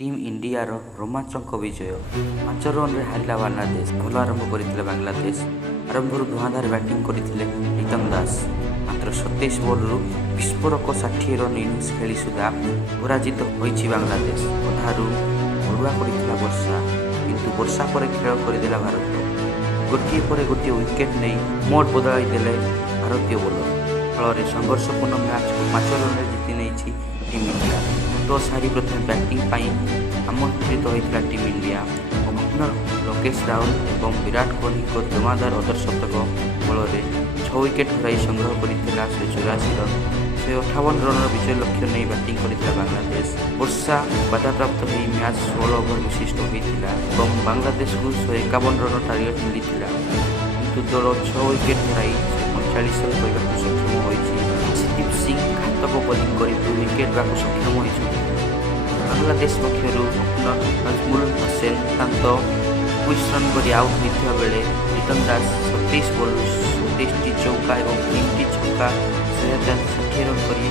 Team ଇଣ୍ଡିଆର ରୋମାଞ୍ଚକ ବିଜୟ। 5 ରନ୍ରେ ହାରିଲା ବାଂଲାଦେଶ। ଭଲ ଆରମ୍ଭ କରିଥିଲେ ବାଂଲାଦେଶ। ଆରମ୍ଭରୁ ଧୂଆଁଧାର ବ୍ୟାଟିଂ କରିଥିଲେ ରିତମ ଦାସ। ମାତ୍ର 27 ବଲରୁ ବିସ୍ଫୋରକ 60 ରନ୍ ଇନିଂସ ଖେଳି ସୁଦ୍ଧା ପରାଜିତ ହୋଇଛି ବାଂଲାଦେଶ। ଅଧାରୁ ଅଡ଼ୁଆ କରିଥିଲା ବର୍ଷା, କିନ୍ତୁ ବର୍ଷା ପରେ ଖେଳ କରିଦେଲା ଭାରତ। ଗୋଟିଏ ପରେ ଗୋଟିଏ ୱିକେଟ୍ ନେଇ ମୋଡ୍ ବଦଳାଇ ଦେଲେ ଭାରତୀୟ ବୋଲର। ଫଳରେ ସଂଘର୍ଷପୂର୍ଣ୍ଣ ମ୍ୟାଚ୍କୁ 5 ରନ୍ରେ ଜିତି ନେଇଛି ଟିମ୍ ଇଣ୍ଡିଆ। ଟସ୍ ହାରି ପ୍ରଥମେ ବ୍ୟାଟିଂ ପାଇଁ ଆମନ୍ତ୍ରିତ ହୋଇଥିଲା team India. Opener Lokesh Rahul ଏବଂ ବିରାଟ କୋହଲିଙ୍କ ଧୂଆଁଧାର ଅର୍ଦ୍ଧଶତକ ବଳରେ 6 ୱିକେଟ୍ ହରାଇ ସଂଗ୍ରହ କରିଥିଲା 184 ରନ୍। 158 ରନ୍ର ବିଜୟ ଲକ୍ଷ୍ୟ ନେଇ ବ୍ୟାଟିଂ କରିଥିଲା ବାଂଲାଦେଶ। ବର୍ଷା ବାଧାପ୍ରାପ୍ତ ହୋଇ ମ୍ୟାଚ୍ 16 ଓଭର ବିଶିଷ୍ଟ ହୋଇଥିଲା ଏବଂ ବାଂଲାଦେଶକୁ 151 ରନ୍ର ଟାର୍ଗେଟ୍ ମିଳିଥିଲା, କିନ୍ତୁ ଦଳ 6 ୱିକେଟ୍ ହରାଇ 145 ରନ୍ କରିବାକୁ ସକ୍ଷମ ହୋଇଛି। ସିଦିପ ସିଂ ଘାତକ ବୋଲିଂ କରି 2 ୱିକେଟ୍ ଦେବାକୁ ସକ୍ଷମ ହୋଇଛନ୍ତି। ବାଂଲାଦେଶ ପକ୍ଷରୁ ଓପନର ନଜମୁଲ ହସେନ ଶାନ୍ତ 21 ରନ୍ କରି ଆଉଟ୍ ହୋଇଥିବା ବେଳେ ରିତମ ଦାସ 27 ବଲରୁ 27ଟି ଚୌକା ଏବଂ 3ଟି ଛକା 60 ରନ୍ କରି